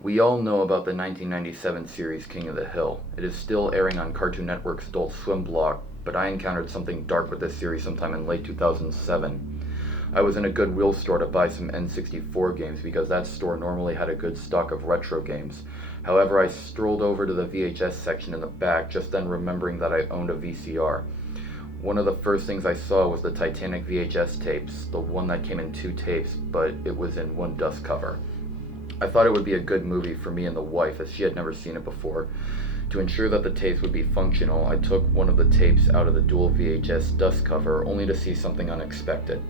We all know about the 1997 series King of the Hill. It is still airing on Cartoon Network's Adult Swim block, but I encountered something dark with this series sometime in late 2007. I was in a Goodwill store to buy some N64 games because that store normally had a good stock of retro games. However, I strolled over to the VHS section in the back, just then remembering that I owned a VCR. One of the first things I saw was the Titanic VHS tapes, the one that came in 2 tapes, but it was in 1 dust cover. I thought it would be a good movie for me and the wife, as she had never seen it before. To ensure that the tapes would be functional, I took one of the tapes out of the dual VHS dust cover, only to see something unexpected.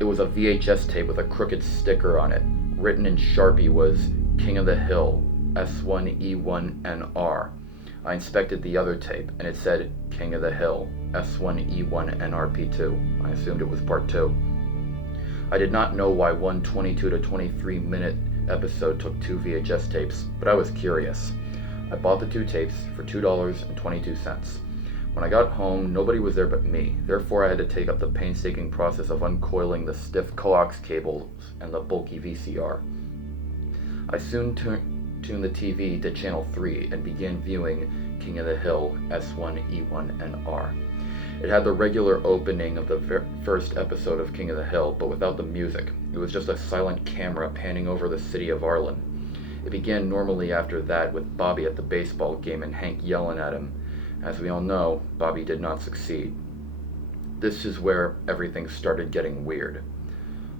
It was a VHS tape with a crooked sticker on it. Written in Sharpie was King of the Hill, S1E1NR. I inspected the other tape, and it said King of the Hill, S1E1NRP2. I assumed it was part 2. I did not know why one 22 to 23 minute episode took 2 VHS tapes, but I was curious. I bought the 2 tapes for $2.22. When I got home, nobody was there but me. Therefore, I had to take up the painstaking process of uncoiling the stiff coax cables and the bulky VCR. I soon tuned the TV to channel 3 and began viewing King of the Hill S1E1NR. It had the regular opening of the first episode of King of the Hill, but without the music. It was just a silent camera panning over the city of Arlen. It began normally after that, with Bobby at the baseball game and Hank yelling at him. As we all know, Bobby did not succeed. This is where everything started getting weird.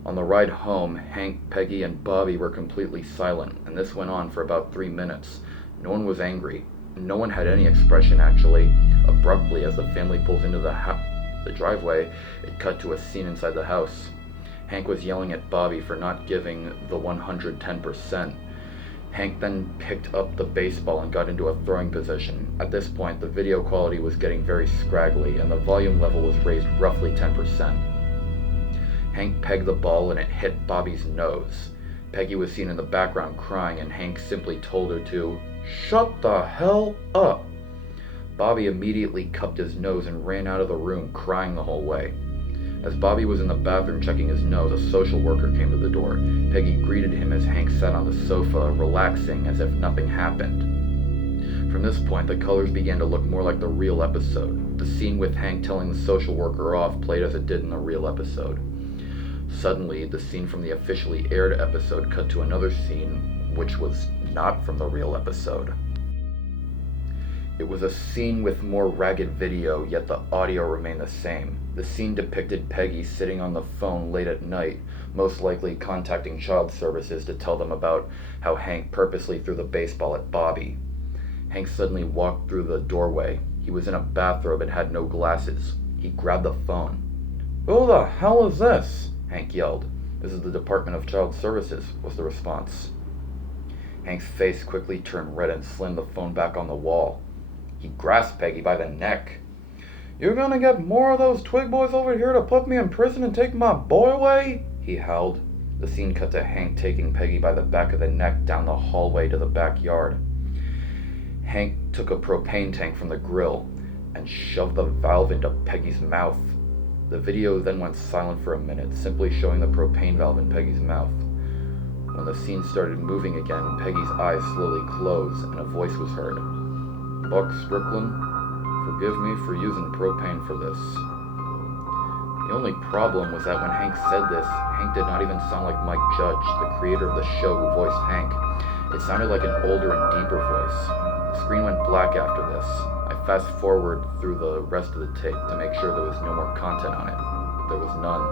On the ride home, Hank, Peggy, and Bobby were completely silent, and this went on for about 3 minutes. No one was angry. No one had any expression, actually. Abruptly, as the family pulls into the driveway, it cut to a scene inside the house. Hank was yelling at Bobby for not giving the 110%. Hank then picked up the baseball and got into a throwing position. At this point, the video quality was getting very scraggly, and the volume level was raised roughly 10%. Hank pegged the ball and it hit Bobby's nose. Peggy was seen in the background crying, and Hank simply told her to shut the hell up. Bobby immediately cupped his nose and ran out of the room, crying the whole way. As Bobby was in the bathroom checking his nose, a social worker came to the door. Peggy greeted him as Hank sat on the sofa, relaxing as if nothing happened. From this point, the colors began to look more like the real episode. The scene with Hank telling the social worker off played as it did in the real episode. Suddenly, the scene from the officially aired episode cut to another scene, which was not from the real episode. It was a scene with more ragged video, yet the audio remained the same. The scene depicted Peggy sitting on the phone late at night, most likely contacting child services to tell them about how Hank purposely threw the baseball at Bobby. Hank suddenly walked through the doorway. He was in a bathrobe and had no glasses. He grabbed the phone. "Who the hell is this?" Hank yelled. "This is the Department of Child Services," was the response. Hank's face quickly turned red and slammed the phone back on the wall. He grasped Peggy by the neck. "You're gonna get more of those twig boys over here to put me in prison and take my boy away?" he howled. The scene cut to Hank taking Peggy by the back of the neck down the hallway to the backyard. Hank took a propane tank from the grill and shoved the valve into Peggy's mouth. The video then went silent for a minute, simply showing the propane valve in Peggy's mouth. When the scene started moving again, Peggy's eyes slowly closed and a voice was heard. "Buck Strickland, forgive me for using propane for this." The only problem was that when Hank said this, Hank did not even sound like Mike Judge, the creator of the show who voiced Hank. It sounded like an older and deeper voice. The screen went black after this. I fast forward through the rest of the tape to make sure there was no more content on it. There was none.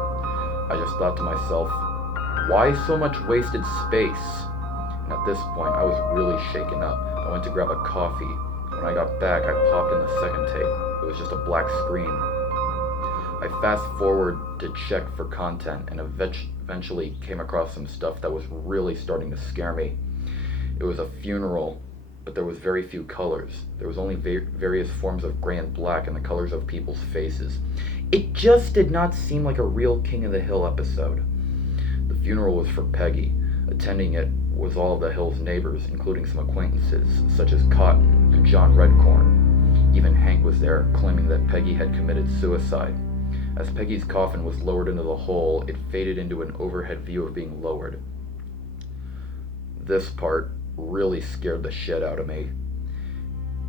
I just thought to myself, why so much wasted space? And at this point, I was really shaken up. I went to grab a coffee. When I got back, I popped in the second tape. It was just a black screen. I fast forward to check for content and eventually came across some stuff that was really starting to scare me. It was a funeral, but there was very few colors. There was only various forms of gray and black and the colors of people's faces. It just did not seem like a real King of the Hill episode. The funeral was for Peggy. Attending it was all of the Hill's neighbors, including some acquaintances such as Cotton and John Redcorn. Even Hank was there, claiming that Peggy had committed suicide. As Peggy's coffin was lowered into the hole, it faded into an overhead view of being lowered. This part really scared the shit out of me.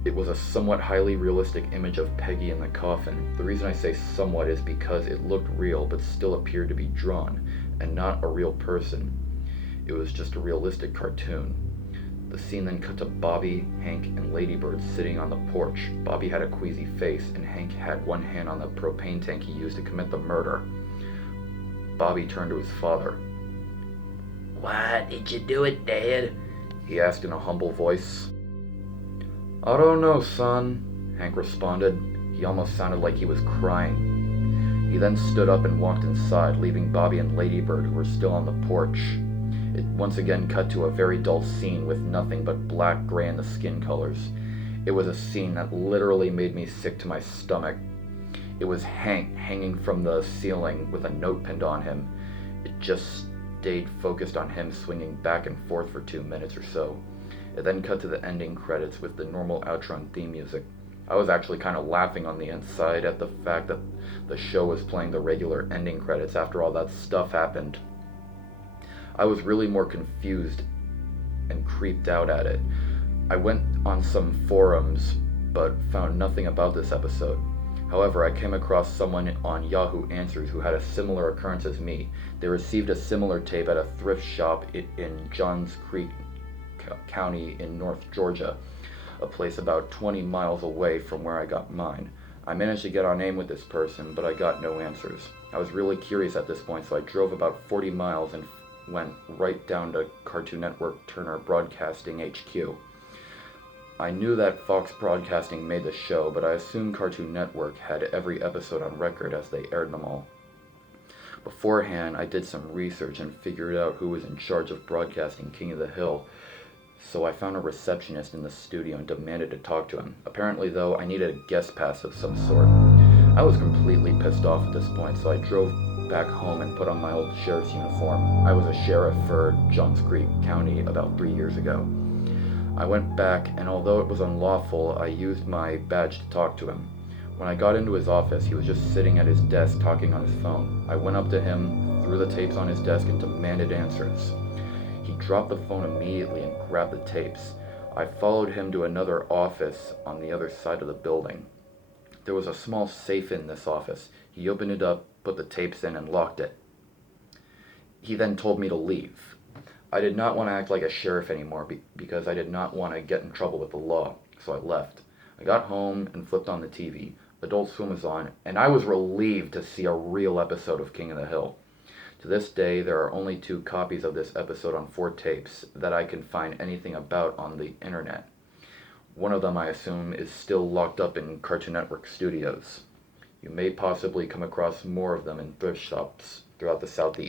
It was a somewhat highly realistic image of Peggy in the coffin. The reason I say somewhat is because it looked real but still appeared to be drawn, and not a real person. It was just a realistic cartoon. The scene then cut to Bobby, Hank, and Ladybird sitting on the porch. Bobby had a queasy face, and Hank had one hand on the propane tank he used to commit the murder. Bobby turned to his father. "Why did you do it, Dad?" he asked in a humble voice. "I don't know, son," Hank responded. He almost sounded like he was crying. He then stood up and walked inside, leaving Bobby and Ladybird, who were still on the porch. It once again cut to a very dull scene with nothing but black, gray, and the skin colors. It was a scene that literally made me sick to my stomach. It was Hank hanging from the ceiling with a note pinned on him. It just stayed focused on him swinging back and forth for 2 minutes or so. It then cut to the ending credits with the normal outro and theme music. I was actually kind of laughing on the inside at the fact that the show was playing the regular ending credits after all that stuff happened. I was really more confused and creeped out at it. I went on some forums, but found nothing about this episode. However, I came across someone on Yahoo Answers who had a similar occurrence as me. They received a similar tape at a thrift shop in Johns Creek County in North Georgia, a place about 20 miles away from where I got mine. I managed to get on AIM with this person, but I got no answers. I was really curious at this point, so I drove about 40 miles and went right down to Cartoon Network Turner Broadcasting HQ. I knew that Fox Broadcasting made the show, but I assumed Cartoon Network had every episode on record as they aired them all. Beforehand, I did some research and figured out who was in charge of broadcasting King of the Hill, so I found a receptionist in the studio and demanded to talk to him. Apparently, though, I needed a guest pass of some sort. I was completely pissed off at this point, so I drove back home and put on my old sheriff's uniform. I was a sheriff for Johns Creek County about 3 years ago. I went back, and although it was unlawful, I used my badge to talk to him. When I got into his office, he was just sitting at his desk talking on his phone. I went up to him, threw the tapes on his desk, and demanded answers. He dropped the phone immediately and grabbed the tapes. I followed him to another office on the other side of the building. There was a small safe in this office. He opened it up, put the tapes in, and locked it. He then told me to leave. I did not want to act like a sheriff anymore because I did not want to get in trouble with the law, so I left. I got home and flipped on the TV. Adult Swim was on, and I was relieved to see a real episode of King of the Hill. To this day, there are only 2 copies of this episode on 4 tapes that I can find anything about on the internet. One of them, I assume, is still locked up in Cartoon Network studios. You may possibly come across more of them in thrift shops throughout the Southeast.